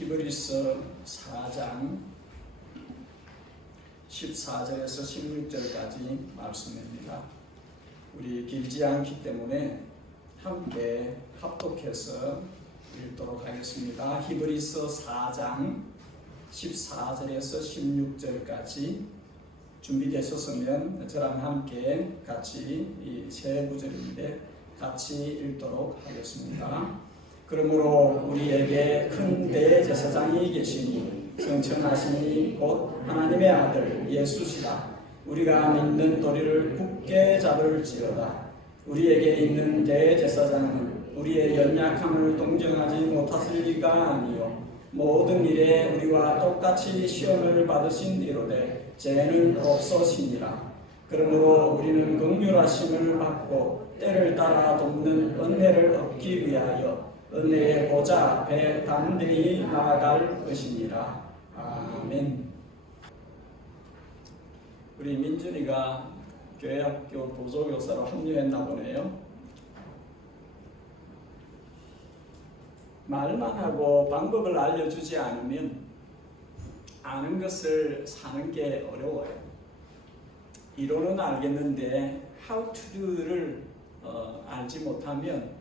히브리서 4장 14절에서 16절까지 말씀입니다. 우리 길지 않기 때문에 함께 합독해서 읽도록 하겠습니다. 히브리서 4장 14절에서 16절까지 준비되셨으면 저랑 함께 같이 이 세 구절인데 같이 읽도록 하겠습니다. 그러므로 우리에게 큰 대제사장이 계시니 성천하시니 곧 하나님의 아들 예수시라. 우리가 믿는 도리를 굳게 잡을지어다. 우리에게 있는 대제사장은 우리의 연약함을 동정하지 못하실 리가 아니요 모든 일에 우리와 똑같이 시험을 받으신 이로되 죄는 없으시니라. 그러므로 우리는 긍휼하심을 받고 때를 따라 돕는 은혜를 얻기 위하여 은혜의 보좌 앞에 담대히 나아갈 것이니라. 아멘. 우리 민준이가 교회학교 보조교사로 합류했나 보네요. 말만 하고 방법을 알려주지 않으면 아는 것을 사는 게 어려워요. 이론은 알겠는데 how to do를 알지 못하면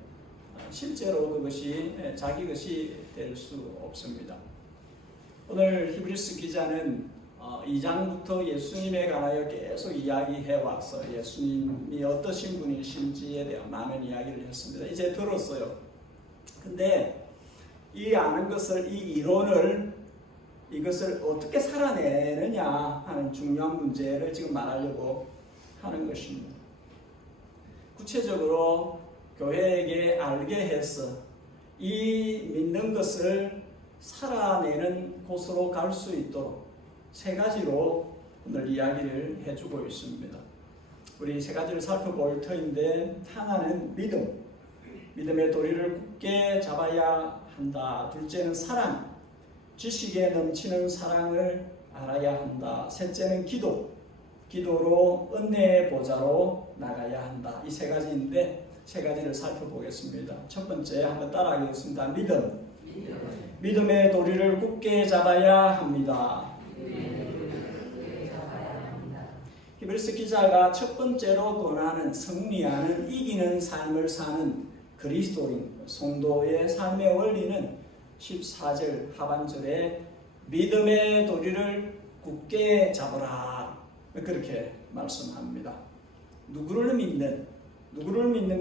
실제로 그것이 자기 것이 될 수 없습니다. 오늘 히브리서 기자는 2장부터 예수님에 관하여 계속 이야기해와서 예수님이 어떠신 분이신지에 대한 많은 이야기를 했습니다. 이제 들었어요. 근데 이 아는 것을, 이 이론을, 이것을 어떻게 살아내느냐 하는 중요한 문제를 지금 말하려고 하는 것입니다. 구체적으로 교회에게 알게 해서 이 믿는 것을 살아내는 곳으로 갈 수 있도록 세 가지로 오늘 이야기를 해주고 있습니다. 우리 세 가지를 살펴볼 터인데, 하나는 믿음, 믿음의 도리를 굳게 잡아야 한다. 둘째는 사랑, 지식에 넘치는 사랑을 알아야 한다. 셋째는 기도, 기도로 은혜의 보좌로 나가야 한다. 이 세 가지인데 세 가지를 살펴보겠습니다. 첫 번째 한번 따라하겠습니다. 믿음. 믿음의 도리를 굳게 잡아야 합니다. 히브리서 기자가 첫 번째로 권하는, 승리하는, 이기는 삶을 사는 그리스도인 성도의 삶의 원리는 14절 하반절에 믿음의 도리를 굳게 잡으라, 그렇게 말씀합니다. 누구를 믿는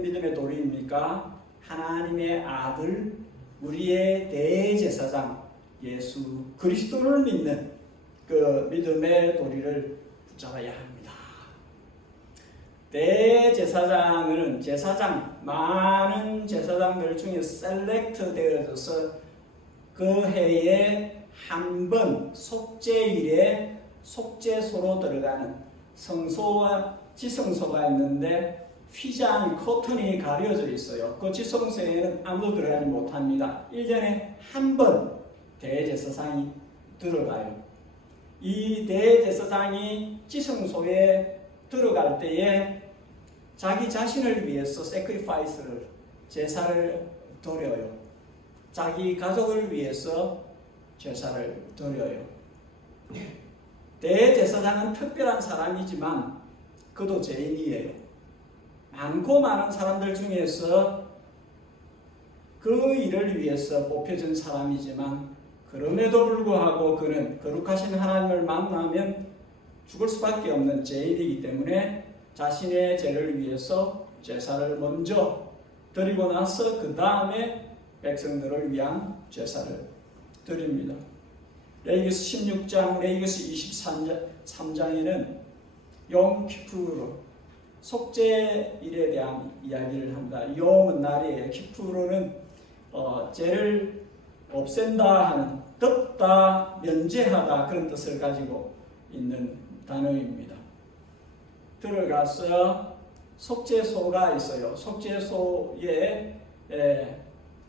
믿음의 도리입니까? 하나님의 아들, 우리의 대제사장 예수 그리스도를 믿는 그 믿음의 도리를 붙잡아야 합니다. 대제사장은 많은 제사장들 중에 셀렉트 되어져서 그 해에 한 번 속죄일에 속죄소로 들어가는 성소와 지성소가 있는데 휘장 커튼이 가려져 있어요. 그 지성소에는 아무도 들어가지 못합니다. 1년에 한 번 대제사장이 들어가요. 이 대제사장이 지성소에 들어갈 때에 자기 자신을 위해서 sacrifice를, 제사를 드려요. 자기 가족을 위해서 제사를 드려요. 대제사장은 특별한 사람이지만 그도 죄인이에요. 많고 많은 사람들 중에서 그 일을 위해서 뽑혀진 사람이지만 그럼에도 불구하고 그는 거룩하신 하나님을 만나면 죽을 수밖에 없는 죄인이기 때문에 자신의 죄를 위해서 제사를 먼저 드리고 나서 그 다음에 백성들을 위한 제사를 드립니다. 레위기서 16장, 레위기서 23장에는 용키푸르, 속죄일에 대한 이야기를 합니다. 용은 날이에요. 키푸르는 죄를 없앤다 하는, 덮다, 면제하다 그런 뜻을 가지고 있는 단어입니다. 들어가서 속죄소가 있어요. 속죄소에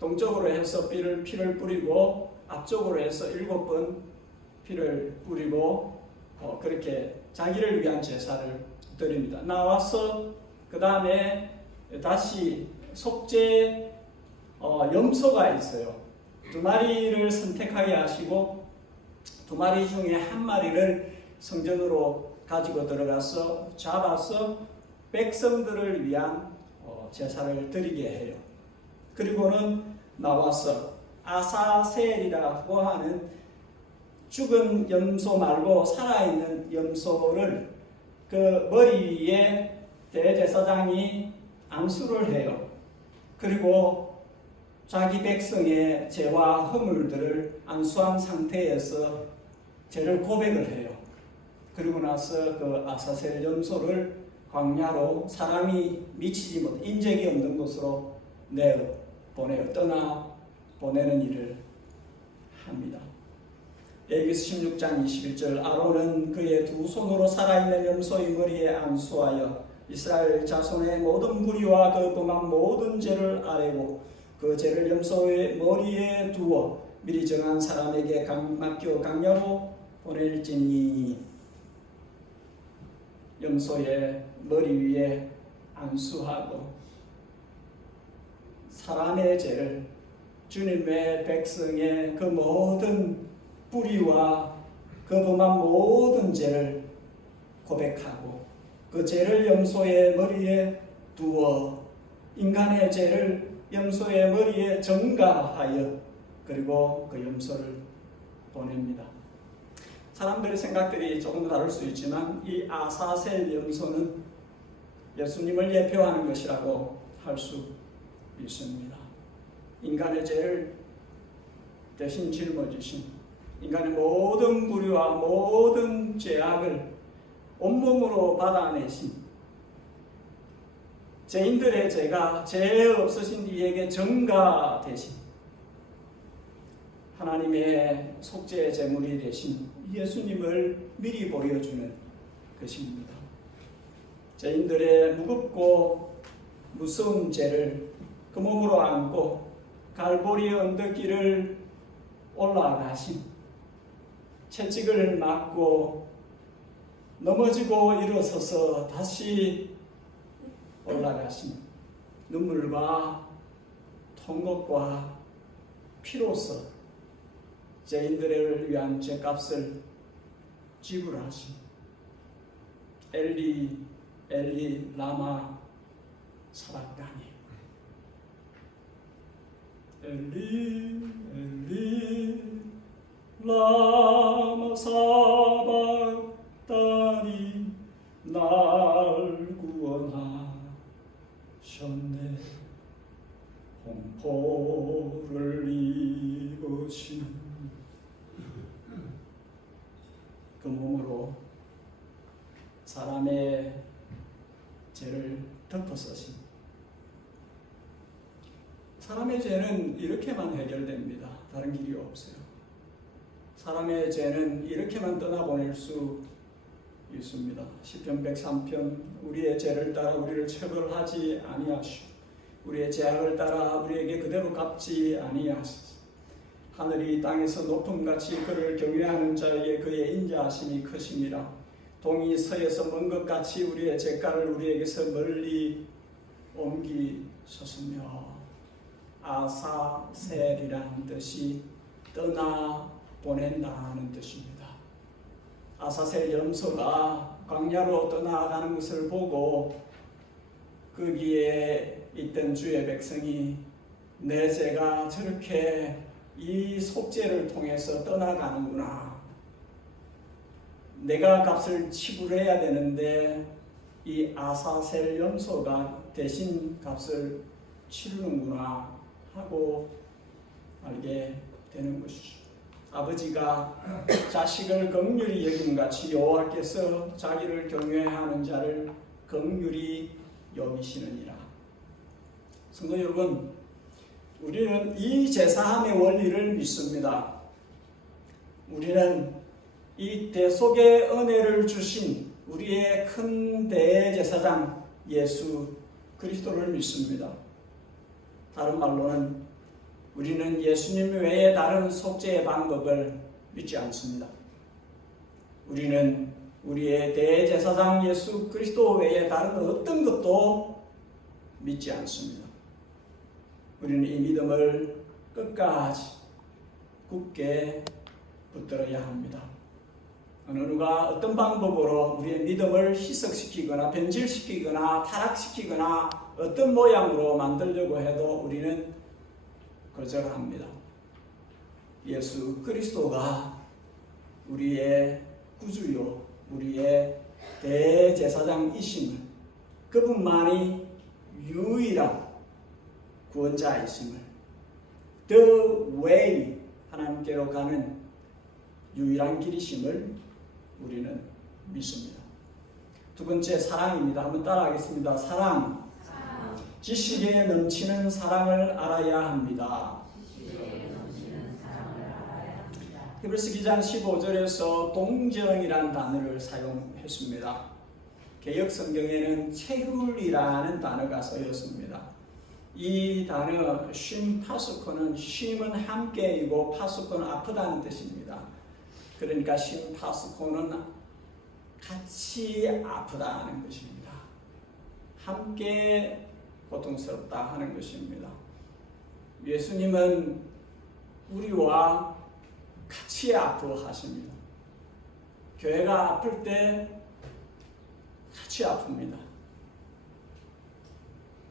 동쪽으로 해서 피를 뿌리고 앞쪽으로 해서 7번 피를 뿌리고 그렇게 자기를 위한 제사를 드립니다. 나와서 그 다음에 다시 속죄 염소가 있어요. 두 마리를 선택하게 하시고 두 마리 중에 한 마리를 성전으로 가지고 들어가서 잡아서 백성들을 위한 제사를 드리게 해요. 그리고는 나와서 아사셀이라고 하는 죽은 염소 말고 살아있는 염소를 그 머리 위에 대제사장이 안수를 해요. 그리고 자기 백성의 죄와 허물들을 안수한 상태에서 죄를 고백을 해요. 그리고 나서 그 아사셀 염소를 광야로 사람이 미치지 못 인적이 없는 곳으로 보내어 떠나 보내는 일을 합니다. 레위기서 16장 21절 아론은 그의 두 손으로 살아있는 염소의 머리에 안수하여 이스라엘 자손의 모든 무리와 그 범한 모든 죄를 아뢰고 그 죄를 염소의 머리에 두어 미리 정한 사람에게 맡겨 강야로 보낼지니. 염소의 머리 위에 안수하고 사람의 죄를, 주님의 백성의 그 모든 뿌리와 그 범한 모든 죄를 고백하고 그 죄를 염소의 머리에 두어 인간의 죄를 염소의 머리에 전가하여 그리고 그 염소를 보냅니다. 사람들의 생각들이 조금 다를 수 있지만 이 아사셀 염소는 예수님을 예표하는 것이라고 할 수 있습니다. 인간의 죄를 대신 짊어지신, 인간의 모든 불의와 모든 죄악을 온몸으로 받아내신, 죄인들의 죄가 죄 없으신 이에게 전가되신 하나님의 속죄의 제물이 되신 예수님을 미리 보여주는 것입니다. 죄인들의 무겁고 무서운 죄를 그 몸으로 안고 갈보리 언덕길을 올라가신, 채찍을 맞고 넘어지고 일어서서 다시 올라가신, 눈물과 통곡과 피로써 죄인들을 위한 죄값을 지불하신 엘리 엘리 라마 사박다니, 엘리 엘리 라마 사박다니 날 구원하셨네. 공포를 입으신 그 몸으로 사람의 죄를 덮어쓰신, 사람의 죄는 이렇게만 해결됩니다. 다른 길이 없어요. 사람의 죄는 이렇게만 떠나보낼 수 있습니다. 시편 103편 우리의 죄를 따라 우리를 처벌하지 아니하시고 우리의 죄악을 따라 우리에게 그대로 갚지 아니하시고 하늘이 땅에서 높음같이 그를 경외하는 자에게 그의 인자하심이 크심이라. 동이 서에서 먼 것 같이 우리의 죄가를 우리에게서 멀리 옮기셨으며. 아사셀이라는 뜻이 떠나 보낸다는 뜻입니다. 아사셀 염소가 광야로 떠나가는 것을 보고 거기에 있던 주의 백성이 내 죄가 저렇게 이 속죄를 통해서 떠나가는구나, 내가 값을 지불해야 되는데 이 아사셀 염소가 대신 값을 치르는구나 하고 알게 되는 것이죠. 아버지가 자식을 긍휼히 여김같이 여호와께서 자기를 경외하는 자를 긍휼히 여기시느니라. 성도 여러분, 우리는 이 제사함의 원리를 믿습니다. 우리는 이 대속의 은혜를 주신 우리의 큰 대제사장 예수 그리스도를 믿습니다. 다른 말로는 우리는 예수님 외에 다른 속죄의 방법을 믿지 않습니다. 우리는 우리의 대제사장 예수 그리스도 외에 다른 어떤 것도 믿지 않습니다. 우리는 이 믿음을 끝까지 굳게 붙들어야 합니다. 어느 누가 어떤 방법으로 우리의 믿음을 희석시키거나 변질시키거나 타락시키거나 어떤 모양으로 만들려고 해도 우리는 거절합니다. 예수 그리스도가 우리의 구주요, 우리의 대제사장이심을, 그분만이 유일한 구원자이심을, The Way, 하나님께로 가는 유일한 길이심을 우리는 믿습니다. 두 번째, 사랑입니다. 한번 따라하겠습니다. 사랑. 지식에 넘치는 사랑을 알아야 합니다. 히브리서 2장 15절에서 동정이라는 단어를 사용했습니다. 개역 성경에는 체휼이라는 단어가 쓰였습니다. 이 단어 쉼파스코는, 쉼은 함께이고 파스코는 아프다는 뜻입니다. 그러니까 쉼파스코는 같이 아프다는 것입니다. 함께 고통스럽다 하는 것입니다. 예수님은 우리와 같이 아파하십니다. 교회가 아플 때 같이 아픕니다.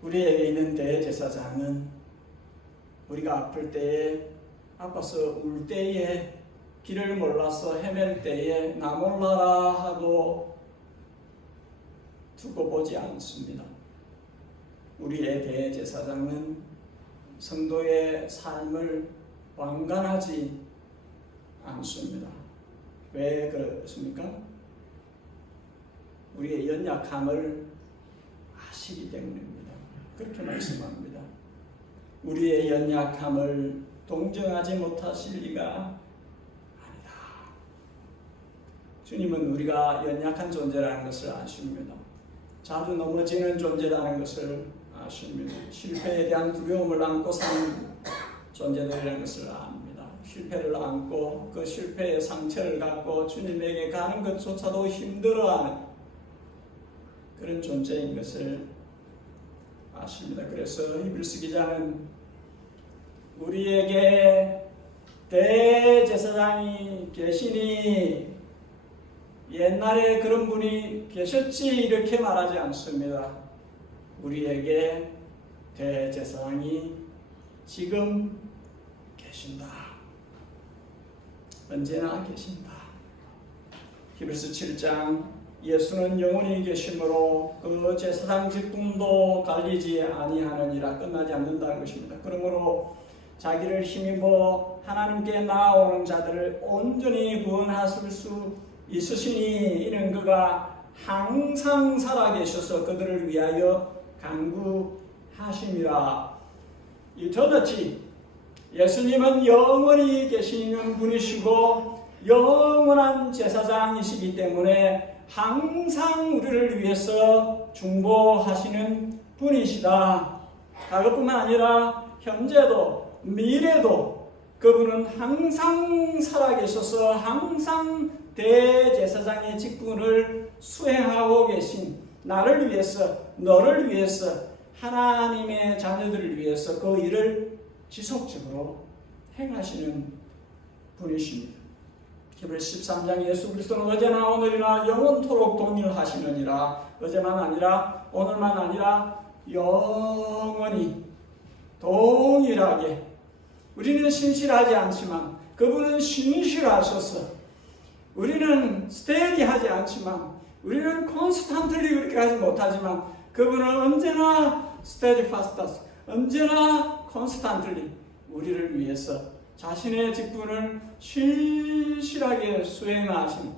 우리에게 있는 대제사장은 우리가 아플 때에, 아파서 울 때에, 길을 몰라서 헤맬 때에 나 몰라라 하고 두고 보지 않습니다. 우리의 대제사장은 성도의 삶을 완간하지 않습니다. 왜 그렇습니까? 우리의 연약함을 아시기 때문입니다. 그렇게 말씀합니다. 우리의 연약함을 동정하지 못하실 리가 아니다. 주님은 우리가 연약한 존재라는 것을 아십니다. 자주 넘어지는 존재라는 것을 아십니다. 실패에 대한 두려움을 안고 사는 존재들이라는 것을 압니다. 실패를 안고 그 실패의 상처를 갖고 주님에게 가는 것조차도 힘들어하는 그런 존재인 것을 아십니다. 그래서 히브리서 기자는 우리에게 대제사장이 계시니 옛날에 그런 분이 계셨지 이렇게 말하지 않습니다. 우리에게 대제사장이 지금 계신다. 언제나 계신다. 히브리서 7장 예수는 영원히 계심으로 그 제사장 직분도 갈리지 아니하느니라 끝나지 않는다는 것입니다. 그러므로 자기를 힘입어 하나님께 나아오는 자들을 온전히 구원하실 수 있으시니 이는 그가 항상 살아계셔서 그들을 위하여 간구하심이라. 이터너티, 예수님은 영원히 계시는 분이시고 영원한 제사장이시기 때문에 항상 우리를 위해서 중보하시는 분이시다. 과거뿐만 아니라 현재도 미래도 그분은 항상 살아계셔서 항상 대제사장의 직분을 수행하고 계신, 나를 위해서, 너를 위해서, 하나님의 자녀들을 위해서 그 일을 지속적으로 행하시는 분이십니다. 히브리서 13장 예수 그리스도는 어제나 오늘이나 영원토록 동일하시느니라. 어제만 아니라 오늘만 아니라 영원히 동일하게. 우리는 신실하지 않지만 그분은 신실하셔서, 우리는 스테디하지 않지만, 우리는 콘스탄틀리 그렇게 하지 못하지만 그분은 언제나 스테디파스타스, 언제나 콘스탄틀리 우리를 위해서 자신의 직분을 신실하게 수행하신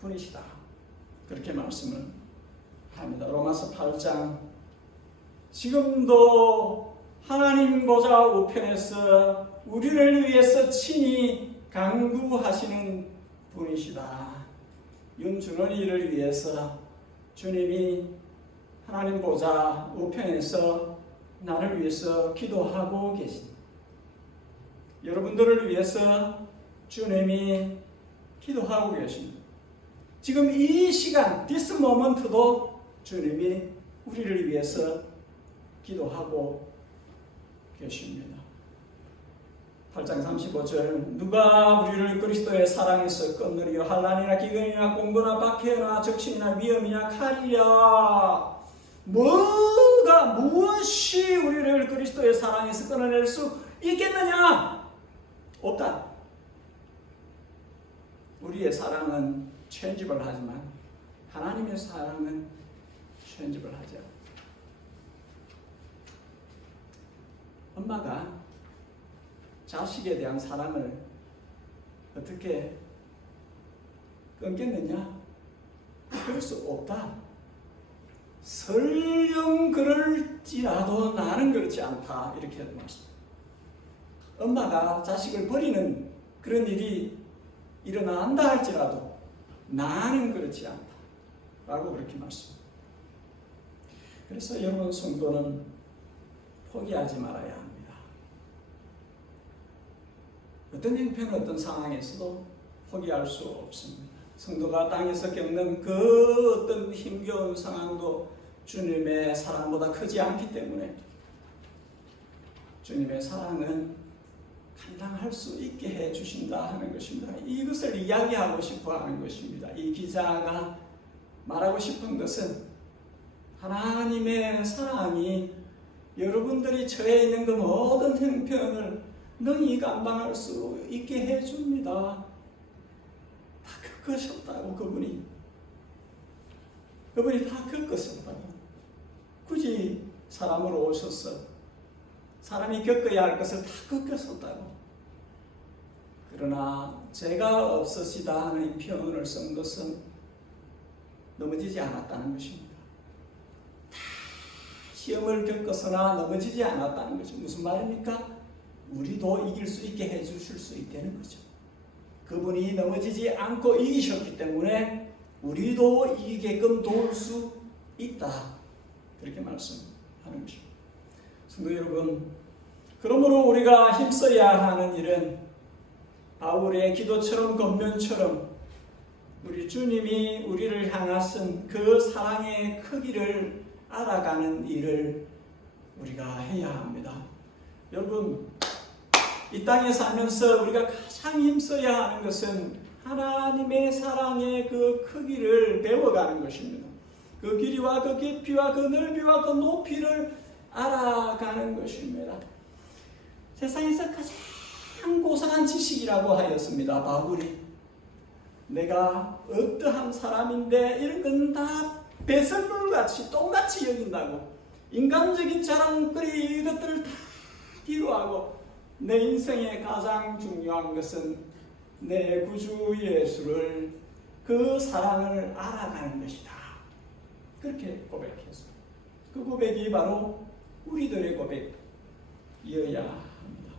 분이시다. 그렇게 말씀을 합니다. 로마서 8장 지금도 하나님 보좌 우편에서 우리를 위해서 친히 간구하시는 분이시다. 윤준원이를 위해서 주님이 하나님 보좌 우편에서 나를 위해서 기도하고 계십니다. 여러분들을 위해서 주님이 기도하고 계십니다. 지금 이 시간, this moment도 주님이 우리를 위해서 기도하고 계십니다. 8장 35절 누가 우리를 그리스도의 사랑에서 끊으리요 환난이나 기근이나 공고나 박해나 적신이나 위험이나 칼이랴. 무엇이 우리를 그리스도의 사랑에서 끊어낼 수 있겠느냐? 없다. 우리의 사랑은 체인지블 하지만 하나님의 사랑은 체인지블 하지 않아. 엄마가 자식에 대한 사랑을 어떻게 끊겠느냐? 그럴 수 없다. 설령 그럴지라도 나는 그렇지 않다. 이렇게 말씀. 엄마가 자식을 버리는 그런 일이 일어난다 할지라도 나는 그렇지 않다. 라고 그렇게 말씀. 그래서 여러분 성도는 포기하지 말아야 합니다. 어떤 형편, 어떤 상황에서도 포기할 수 없습니다. 성도가 땅에서 겪는 그 어떤 힘겨운 상황도 주님의 사랑보다 크지 않기 때문에 주님의 사랑은 감당할 수 있게 해주신다 하는 것입니다. 이것을 이야기하고 싶어 하는 것입니다. 이 기자가 말하고 싶은 것은 하나님의 사랑이 여러분들이 처해 있는 그 모든 형편을 능히 감당할 수 있게 해줍니다. 다 겪으셨다고 그분이 다 겪으셨다고. 굳이 사람으로 오셔서 사람이 겪어야 할 것을 다 겪으셨다고. 그러나 죄가 없으시다 하는 표현을 쓴 것은 넘어지지 않았다는 것입니다. 다 시험을 겪었으나 넘어지지 않았다는 것이 무슨 말입니까? 우리도 이길 수 있게 해주실 수 있다는 거죠. 그분이 넘어지지 않고 이기셨기 때문에 우리도 이기게끔 도울 수 있다. 그렇게 말씀하는 것입니다. 성도 여러분, 그러므로 우리가 힘써야 하는 일은 바울의 기도처럼 권면처럼 우리 주님이 우리를 향하신 그 사랑의 크기를 알아가는 일을 우리가 해야 합니다. 여러분, 이 땅에 살면서 우리가 가장 힘써야 하는 것은 하나님의 사랑의 그 크기를 배워가는 것입니다. 그 길이와 그 깊이와 그 넓이와 그 높이를 알아가는 것입니다. 세상에서 가장 고상한 지식이라고 하였습니다. 바울이 내가 어떠한 사람인데 이런 건 다 배설물같이 똥같이 여긴다고. 인간적인 자랑거리 이것들을 다 뒤로하고 내 인생의 가장 중요한 것은 내 구주 예수를 그 사랑을 알아가는 것이다. 그렇게 고백했어요. 그 고백이 바로 우리들의 고백이어야 합니다.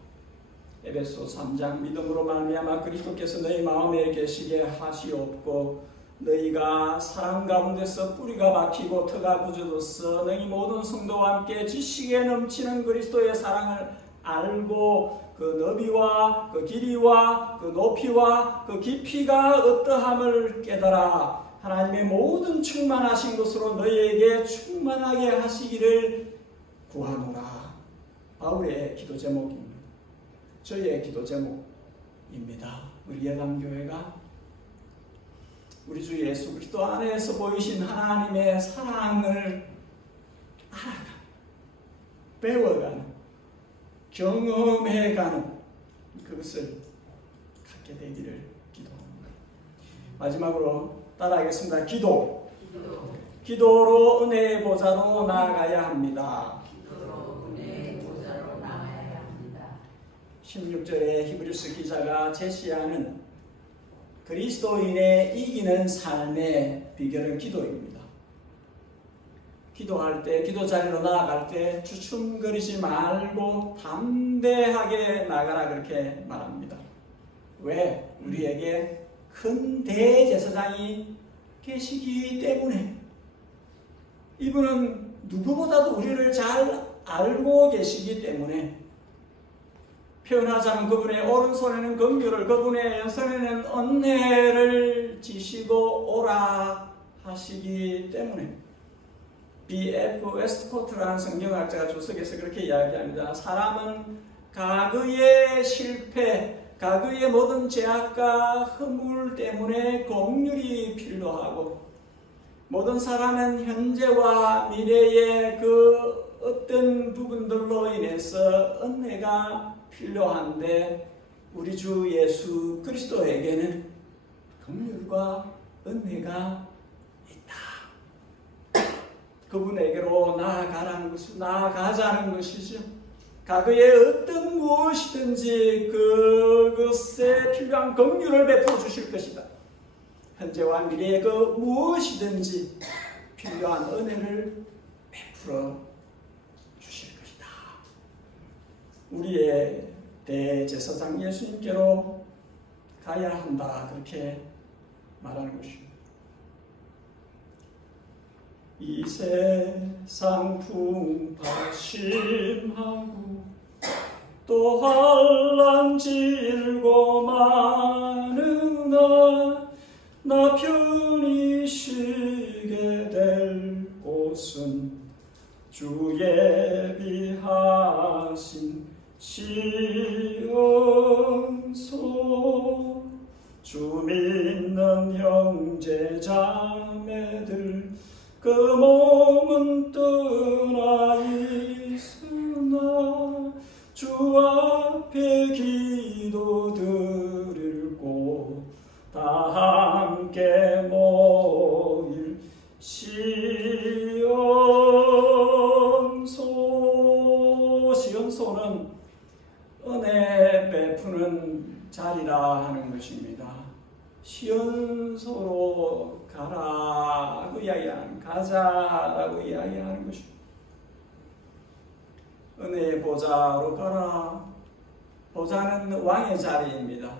에베소 3장 믿음으로 말미암아 그리스도께서 너희 마음에 계시게 하시옵고 너희가 사랑 가운데서 뿌리가 박히고 터가 굳어졌어 너희 모든 성도와 함께 지식에 넘치는 그리스도의 사랑을 알고 그 너비와 그 길이와 그 높이와 그 깊이가 어떠함을 깨달아 하나님의 모든 충만하신 것으로 너희에게 충만하게 하시기를 구하노라. 바울의 기도 제목입니다. 저희의 기도 제목입니다. 우리 예담교회가 우리 주 예수 그리스도 안에서 보이신 하나님의 사랑을 알아가는, 배워가는, 경험해가는 그것을 갖게 되기를 기도합니다. 마지막으로 따라하겠습니다. 기도로 은혜의 보좌로 나아가야 합니다. 16절에 히브리서 기자가 제시하는 그리스도인의 이기는 삶의 비결은 기도입니다. 기도할 때, 기도 자리로 나아갈 때 주춤거리지 말고 담대하게 나가라 그렇게 말합니다. 왜? 우리에게 큰 대제사장이 계시기 때문에. 이분은 누구보다도 우리를 잘 알고 계시기 때문에 표현하자면 그분의 오른손에는 긍휼을, 그분의 왼손에는 은혜를 지시고 오라 하시기 때문에. B.F. 웨스트코트라는 성경학자가 주석에서 그렇게 이야기합니다. 사람은 과거의 실패, 과거의 모든 죄악과 허물 때문에 긍휼이 필요하고, 모든 사람은 현재와 미래의 그 어떤 부분들로 인해서 은혜가 필요한데, 우리 주 예수 그리스도에게는 긍휼과 은혜가 있다. 그분에게로 나아가자는 것이죠. 과거에 어떤 무엇이든지 그것에 필요한 긍휼을 베풀어 주실 것이다. 현재와 미래의 그 무엇이든지 필요한 은혜를 베풀어 주실 것이다. 우리의 대제사장 예수님께로 가야 한다, 그렇게 말하는 것입니다. 이 세상 풍파심하고 또 환난 질고 많으나 나 편히 쉬게 될 곳은 주 예비하신 시온소. 주 믿는 형제 자매들 그 몸은 떠나 있으나 주 앞에 기도 드릴 곳 다 함께 모일 시온소. 시온소는 은혜 베푸는 자리라 하는 것입니다. 시온소로 가라고 이야기하는, 가자라고 이야기하는 것입니다. 은혜의 보좌로 가라. 보좌는 왕의 자리입니다.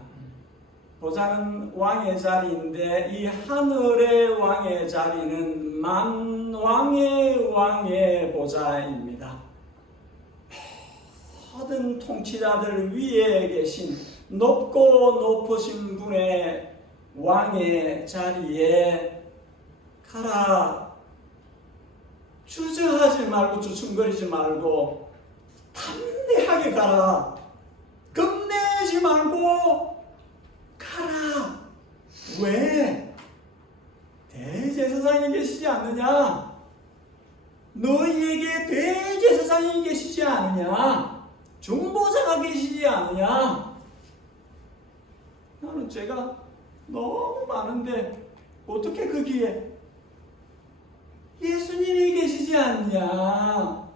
보좌는 왕의 자리인데, 이 하늘의 왕의 자리는 만왕의 왕의 보좌입니다. 모든 통치자들 위에 계신 높고 높으신 분의 왕의 자리에 가라. 주저하지 말고 주춤거리지 말고 담대하게 가라. 겁내지 말고 가라. 왜? 대제사장이 계시지 않느냐? 너희에게 대제사장이 계시지 않느냐? 중보자가 계시지 않느냐? 나는 죄가 너무 많은데 어떻게 거기에 예수님이 계시지 않냐?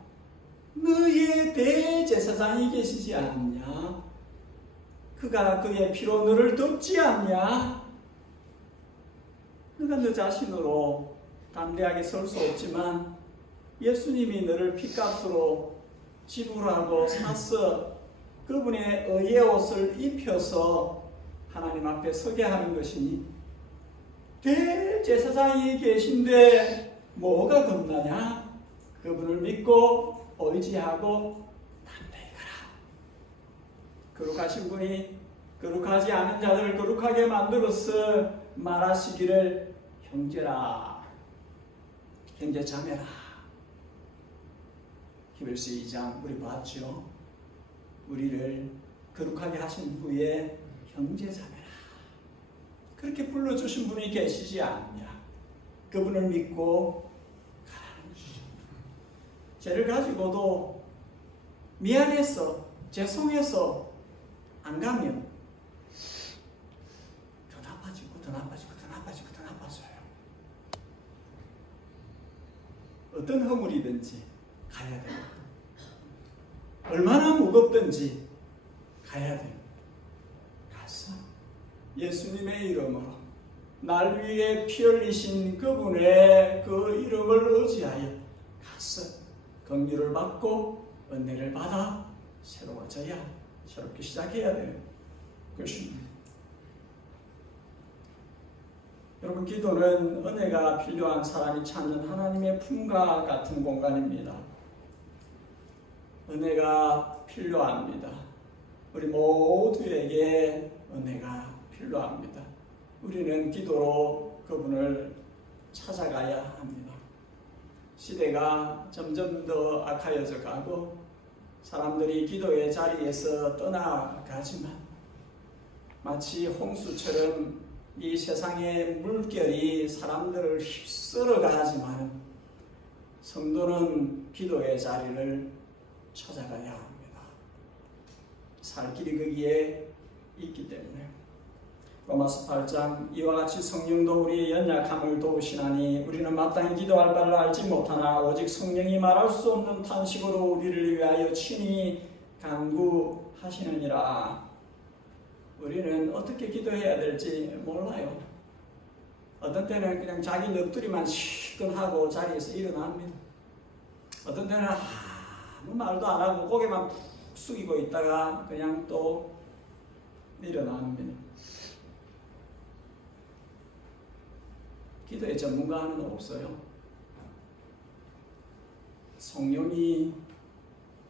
너희의 대제사장이 계시지 않냐? 그가 그의 피로 너를 덮지 않냐? 너가 너 자신으로 담대하게 설 수 없지만 예수님이 너를 피값으로 지불하고 사서 그분의 의의 옷을 입혀서 하나님 앞에 서게 하는 것이니, 대제사장이 계신데 뭐가 겁나냐? 그분을 믿고 의지하고 담대히 가라. 거룩하신 분이 거룩하지 않은 자들을 거룩하게 만들어서 말하시기를 형제라, 형제 자매라. 히브리서 2장 우리 봤죠? 우리를 거룩하게 하신 후에 형제 자매라, 그렇게 불러주신 분이 계시지 않느냐? 그분을 믿고 가라는 것이죠. 죄를 가지고도 미안해서, 죄송해서 안 가면 더 나빠지고 더 나빠지고 더 나빠지고 더 나빠져요. 어떤 허물이든지 가야 돼요. 얼마나 무겁든지 가야 돼요. 가서 예수님의 이름으로 날 위해 피 흘리신 그분의 그 이름을 의지하여 가서 긍휼을 받고 은혜를 받아 새로워져야, 새롭게 시작해야 되는 것입니다. 여러분, 기도는 은혜가 필요한 사람이 찾는 하나님의 품과 같은 공간입니다. 은혜가 필요합니다. 우리 모두에게 은혜가 필요합니다. 우리는 기도로 그분을 찾아가야 합니다. 시대가 점점 더 악하여져 가고 사람들이 기도의 자리에서 떠나가지만 마치 홍수처럼 이 세상의 물결이 사람들을 휩쓸어 가지만 성도는 기도의 자리를 찾아가야 합니다. 살 길이 거기에 있기 때문에. 로마서 8장 이와 같이 성령도 우리의 연약함을 도우시나니 우리는 마땅히 기도할 바를 알지 못하나 오직 성령이 말할 수 없는 탄식으로 우리를 위하여 친히 간구하시느니라. 우리는 어떻게 기도해야 될지 몰라요. 어떤 때는 그냥 자기 넋두리만 시끈하고 자리에서 일어납니다. 어떤 때는 아무 말도 안 하고 고개만 푹 숙이고 있다가 그냥 또 일어납니다. 기도의 전문가는 없어요. 성령이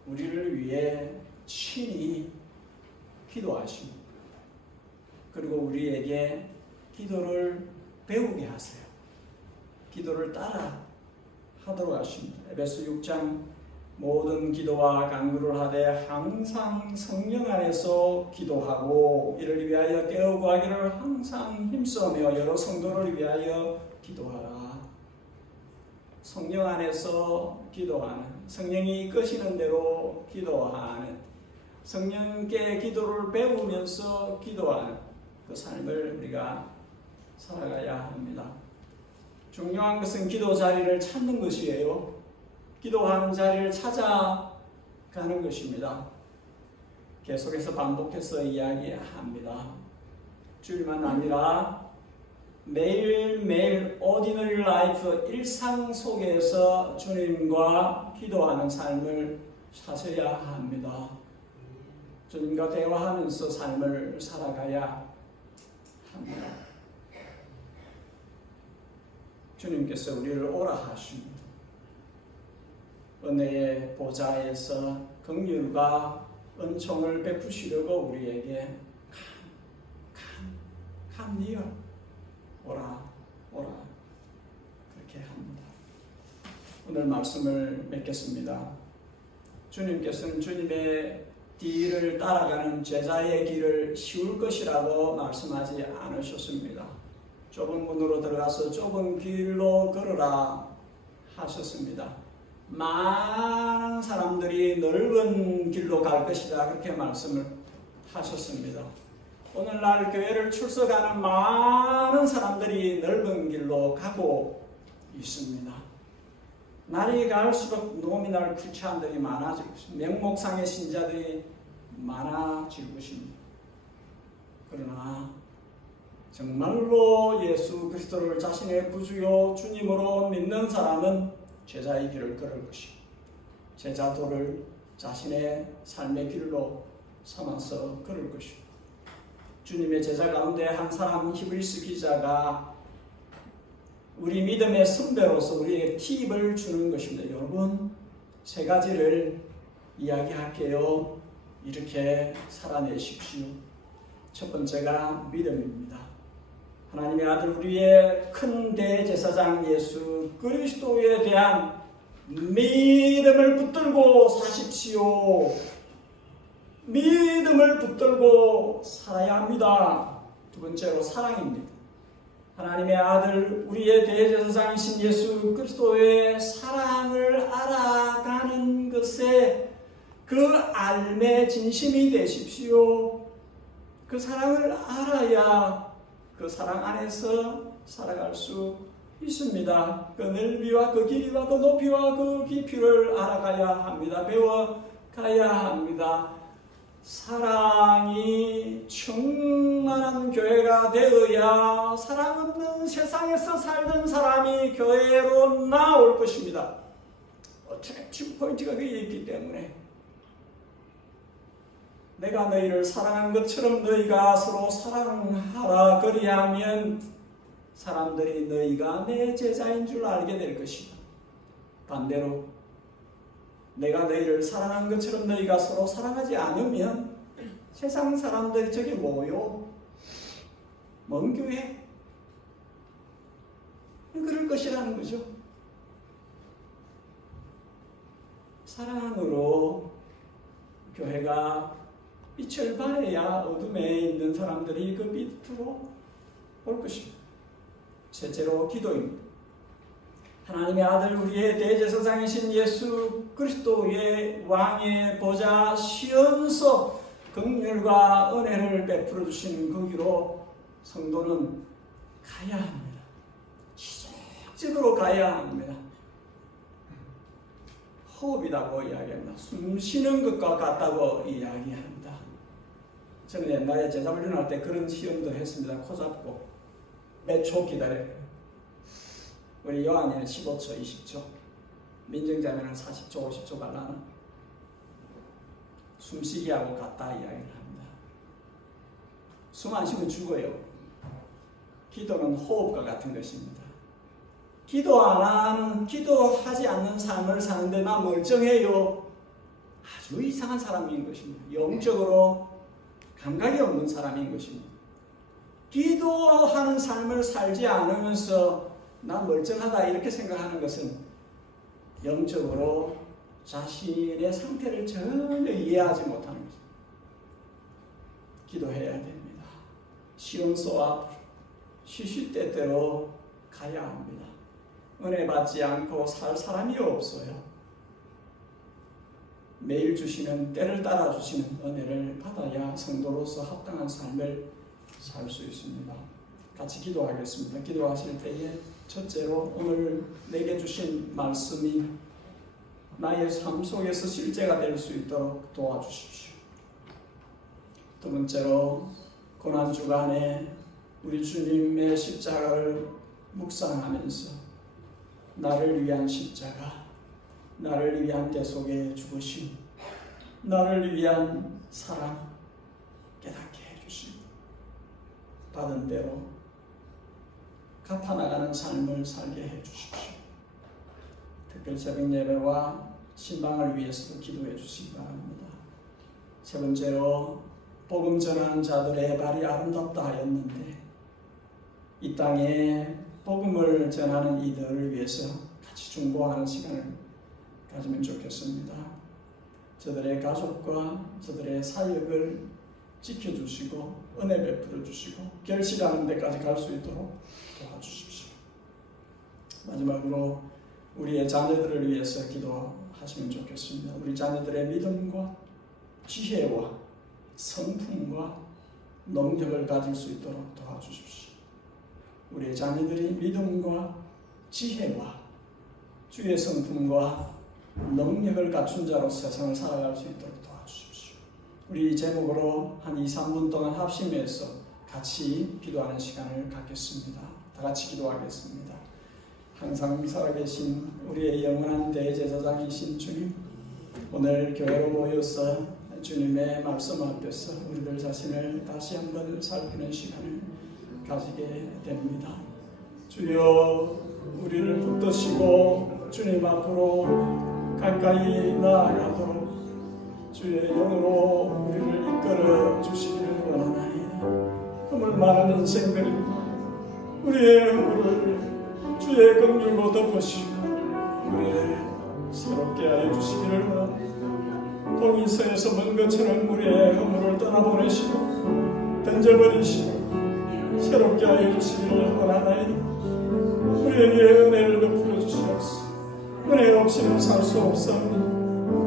우리를 위해 친히 기도하십니다. 그리고 우리에게 기도를 배우게 하세요. 기도를 따라 하도록 하십니다. 에베소 6장 모든 기도와 간구를 하되 항상 성령 안에서 기도하고 이를 위하여 깨우고 하기를 항상 힘써며 여러 성도를 위하여 기도하라. 성령 안에서 기도하는, 성령이 이끄시는 대로 기도하는, 성령께 기도를 배우면서 기도하는 그 삶을 우리가 살아가야 합니다. 중요한 것은 기도 자리를 찾는 것이에요. 기도하는 자리를 찾아가는 것입니다. 계속해서 반복해서 이야기합니다. 주일만 아니라 매일매일 ordinary life, 일상 속에서 주님과 기도하는 삶을 사셔야 합니다. 주님과 대화하면서 삶을 살아가야 합니다. 주님께서 우리를 오라 하십니다. 은혜의 보좌에서 긍휼과 은총을 베푸시려고 우리에게 come near, 오라 그렇게 합니다. 오늘 말씀을 맺겠습니다. 주님께서는 주님의 뒤를 따라가는 제자의 길을 쉬울 것이라고 말씀하지 않으셨습니다. 좁은 문으로 들어가서 좁은 길로 걸으라 하셨습니다. 많은 사람들이 넓은 길로 갈 것이다 그렇게 말씀을 하셨습니다. 오늘날 교회를 출석하는 많은 사람들이 넓은 길로 가고 있습니다. 날이 갈수록 노미널 크리스찬들이 많아지고 있습니다. 명목상의 신자들이 많아질 것입니다. 그러나 정말로 예수 그리스도를 자신의 구주요 주님으로 믿는 사람은 제자의 길을 걸을 것이고 제자도를 자신의 삶의 길로 삼아서 걸을 것이고 주님의 제자 가운데 한 사람 히브리스 기자가 우리 믿음의 선배로서 우리에게 팁을 주는 것입니다. 여러분, 세 가지를 이야기할게요. 이렇게 살아내십시오. 첫 번째가 믿음입니다. 하나님의 아들 우리의 큰 대제사장 예수 그리스도에 대한 믿음을 붙들고 사십시오. 믿음을 붙들고 살아야 합니다. 두 번째로 사랑입니다. 하나님의 아들 우리의 대제사장이신 예수 그리스도의 사랑을 알아가는 것에 그 알매 진심이 되십시오. 그 사랑을 알아야 그 사랑 안에서 살아갈 수 있습니다. 그 넓이와 그 길이와 그 높이와 그 깊이를 알아가야 합니다. 배워가야 합니다. 사랑이 충만한 교회가 되어야 사랑 없는 세상에서 살던 사람이 교회로 나올 것입니다. 어트랙티브 포인트가 거기에 있기 때문에 내가 너희를 사랑한 것처럼 너희가 서로 사랑하라. 그리하면 사람들이 너희가 내 제자인 줄 알게 될 것이다. 반대로 내가 너희를 사랑한 것처럼 너희가 서로 사랑하지 않으면 세상 사람들이 저게 뭐요? 먼 교회? 그럴 것이라는 거죠. 사랑으로 교회가 빛을 발해야 어둠에 있는 사람들이 그 빛으로 올 것입니다. 셋째로 기도입니다. 하나님의 아들 우리의 대제사장이신 예수 그리스도의 왕의 보좌 시험서 긍휼과 은혜를 베풀어 주시는 그 길로 성도는 가야 합니다. 지속적으로 가야 합니다. 호흡이라고 이야기합니다. 숨 쉬는 것과 같다고 이야기합니다. 저는 옛날에 제자훈련할 때 그런 시험도 했습니다. 코 잡고 몇 초 기다려요. 우리 요한이는 15초, 20초, 민정자매는 40초, 50초 갈라나 숨쉬기하고 같다 이야기를 합니다. 숨 안 쉬면 죽어요. 기도는 호흡과 같은 것입니다. 기도하지 않는 삶을 사는데 나 멀쩡해요. 아주 이상한 사람인 것입니다. 영적으로 감각이 없는 사람인 것입니다. 기도하는 삶을 살지 않으면서 나 멀쩡하다 이렇게 생각하는 것은 영적으로 자신의 상태를 전혀 이해하지 못하는 것입니다. 기도해야 됩니다. 시험소 앞 시시때때로 가야 합니다. 은혜 받지 않고 살 사람이 없어요. 매일 주시는 때를 따라 주시는 은혜를 받아야 성도로서 합당한 삶을 살 수 있습니다. 같이 기도하겠습니다. 기도하실 때에 첫째로 오늘 내게 주신 말씀이 나의 삶 속에서 실제가 될 수 있도록 도와주십시오. 두 번째로 고난주간에 우리 주님의 십자가를 묵상하면서 나를 위한 십자가, 나를 위한 대속의 죽으심, 나를 위한 사랑 깨닫게 해주시고 받은 대로 갚아나가는 삶을 살게 해주십시오. 특별 새벽 예배와 신방을 위해서도 기도해 주시기 바랍니다. 세 번째로 복음 전하는 자들의 발이 아름답다 하였는데 이 땅에 복음을 전하는 이들을 위해서 같이 중보하는 시간을 가지면 좋겠습니다. 저들의 가족과 저들의 사역을 지켜주시고 은혜 베풀어 주시고 결실하는 데까지 갈 수 있도록 도와주십시오. 마지막으로 우리의 자녀들을 위해서 기도하시면 좋겠습니다. 우리 자녀들의 믿음과 지혜와 성품과 능력을 가질 수 있도록 도와주십시오. 우리의 자녀들이 믿음과 지혜와 주의 성품과 능력을 갖춘 자로 세상을 살아갈 수 있도록 도와주십시오. 우리 제목으로 한 2-3분 동안 합심해서 같이 기도하는 시간을 갖겠습니다. 다 같이 기도하겠습니다. 항상 살아계신 우리의 영원한 대제사장이신 주님, 오늘 교회로 모여서 주님의 말씀 앞에서 우리들 자신을 다시 한번 살피는 시간을 가지게 됩니다. 주여, 우리를 붙드시고 주님 앞으로 가까이 나아가도록 주의 영으로 우리를 이끌어 주시기를 원하나이다. 허물 많은 인생들입니다. 우리의 허물을 주의 긍휼로 덮으시고 우리를 새롭게 하여 주시기를 원합니다. 동인서에서 먼 것처럼 우리의 허물을 떠나보내시고 던져버리시고 새롭게 하여 주시기를 원하나이다. 우리에게 은혜를 베풀어 주시옵소서. 은혜 없이는 살 수 없사오니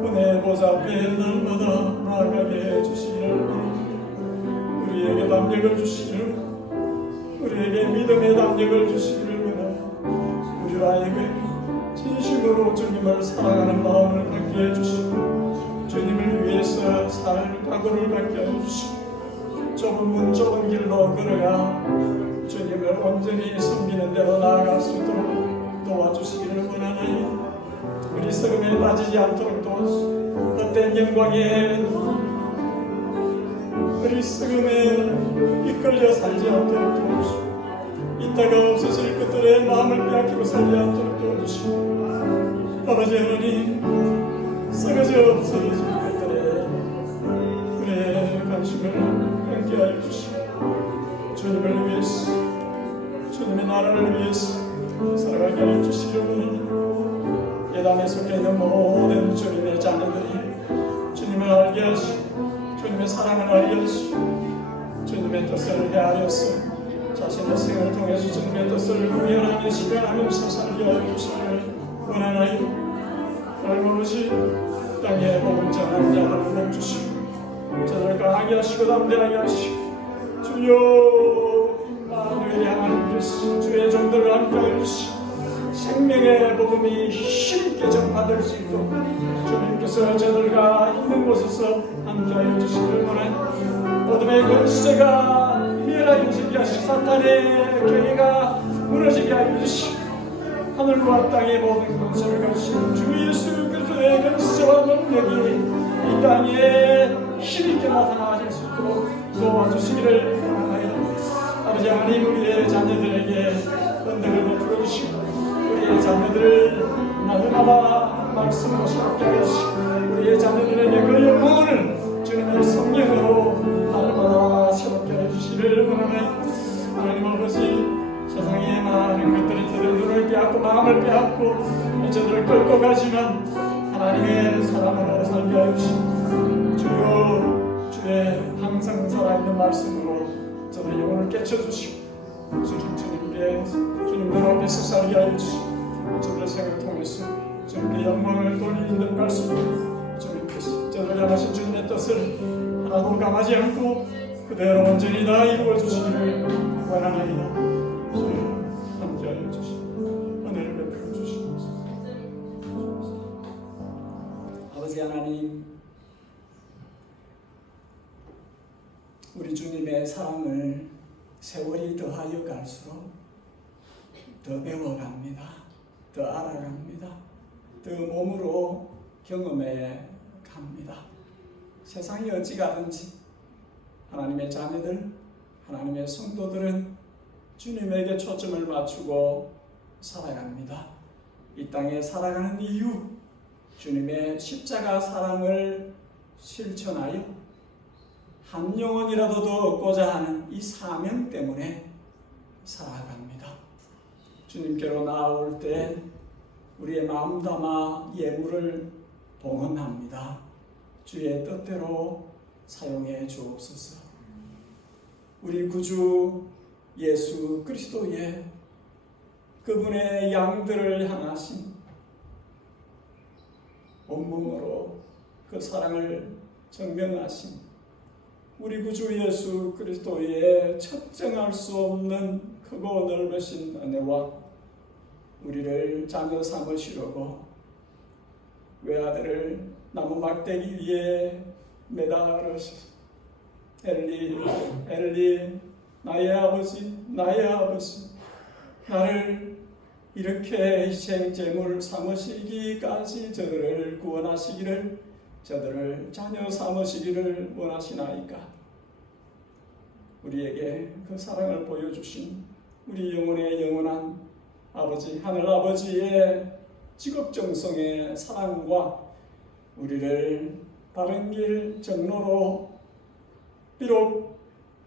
은혜의 보좌 앞에 날마다 나아가게 해 주시기를 원합니다. 우리에게 담력을 주시기를, 우리에게 믿음의 담력을 주시기를 원하옵니다. 우리 하여금 진심으로 주님을 사랑하는 마음을 갖게 해주시고 주님을 위해서 살 각오를 갖게 해주시고 좁은 문 좁은 길로 걸어가 주님을 온전히 섬기는 대로 나아갈 수 있도록 도와주시기를 원하나이다. 우리 썩음에 빠지지 않도록 도와주시고 헛된 영광에 우리 썩음에 이끌려 살지 않도록 도와주시고 이따가 없어질 것들의 마음을 빼앗기고 살지 않도록 도와주시고 아버지 하나님, 썩어져 없어질 것들에 우리의 관심을 갖게 하여 주시고 주님을 위해서, 주님의 나라를 위해서 살아가게 하여 주시기를 원합니다. 예단에 속해 있는 모든 주님의 자녀들이 주님을 주님을 알게 하시고 주님의 사랑을 알게 하시고 주님의 뜻을 헤아려서 자신의 생을 통해서 주님의 뜻을 구현하며 실현하면서 살게 하여 주시기를 원하나이다. 하나님 아버지, 땅에 복음 전하는 자들을 복 주시고 저들을 강하게 하시고 담대하게 하시고 주여 만유의 하나님께서 주의 종들을 함께하여 주시고 생명의 복음이 힘있게 전파될 수 있도록 주님께서 저들과 있는 곳에서 함께하여 주시기를 원하니 어둠의 권세가 멸하여지게 하시고 사탄의 경위가 무너지게 하여 주시고 하늘과 땅의 모든 권세를 가지신 주 예수 그리스도의 권세와 능력이 이 땅에 힘있게 나타나질 수 있도록 도와주시기를 원하나이다. 아버지 하나님, 우리의 자녀들에게 은혜를 베풀어 주시고 우리의 자녀들을 날마다 말씀으로 새롭게 하시고 우리의 자녀들에게 그 영혼을 주님의 성령으로 날마다 새롭게 해주시기를 원하나이다. 하나님 아버지, 세상의 많은 것들이 저들 눈을 빼앗고 마음을 빼앗고 저들을 끌고 가지만 하나님의 사랑으로 살게 하여 주시고 주여 주의 항상 살아있는 말씀으로 저들의 영혼을 깨쳐주시고 주님께 주님 눈 앞에서 살게 하여 주시고 저들의 생을 통해서 주님께 영광을 돌리는 말씀 주님께서 저들을 향하신 주님의 뜻을 하나도 감하지 않고 그대로 온전히 다 이루어 주시기를 원하나이다. 함께하여 주시고 은혜를 베풀어 주시옵소서. 아버지 하나님, 우리 주님의 사랑을 세월이 더하여 갈수록 더 배워갑니다. 더 알아갑니다. 더 몸으로 경험해 갑니다. 세상이 어찌 가든지 하나님의 자녀들, 하나님의 성도들은 주님에게 초점을 맞추고 살아갑니다. 이 땅에 살아가는 이유, 주님의 십자가 사랑을 실천하여 한 영혼이라도 더 얻고자 하는 이 사명 때문에 살아갑니다. 주님께로 나아올 때 우리의 마음 담아 예물을 봉헌합니다. 주의 뜻대로 사용해 주옵소서. 우리 구주 예수 그리스도의 그분의 양들을 향하신 온몸으로 그 사랑을 증명하신 우리 구주 예수 그리스도의 측정할 수 없는 크고 넓으신 은혜와 우리를 자녀 삼으시려고 외아들을 나무 막대기 위에 매달으셔서 엘리 엘리 나의 아버지 나의 아버지 나를 이렇게 희생제물을 삼으시기까지 저들을 구원하시기를 저들을 자녀 삼으시기를 원하시나이까. 우리에게 그 사랑을 보여주신 우리 영혼의 영원한 아버지 하늘 아버지의 지극정성의 사랑과 우리를 바른 길 정로로 비록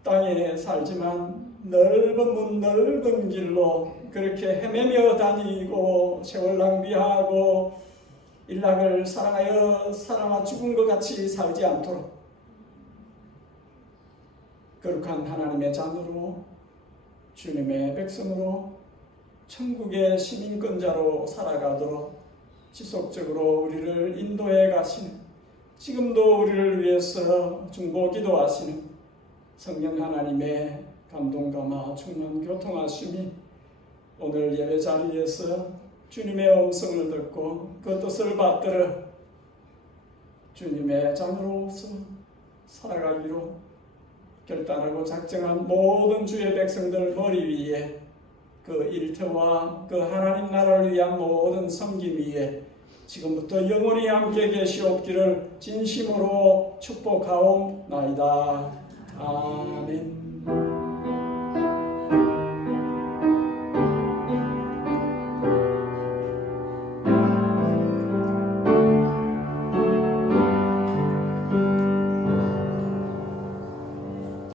땅에 살지만 넓은 문 넓은 길로 그렇게 헤매며 다니고 세월 낭비하고 일락을 사랑하여 살아나 죽은 것 같이 살지 않도록 거룩한 하나님의 자녀로 주님의 백성으로 천국의 시민권자로 살아가도록 지속적으로 우리를 인도해 가시는 지금도 우리를 위해서 중보 기도하시는 성령 하나님의 감동감화 충만 교통하심이 오늘 예배 자리에서 주님의 음성을 듣고 그 뜻을 받들어 주님의 자녀로서 살아가기로 결단하고 작정한 모든 주의 백성들 머리 위에 그 일터와 그 하나님 나라를 위한 모든 섬김 위에 지금부터 영원히 함께 계시옵기를 진심으로 축복하옵나이다. 아멘.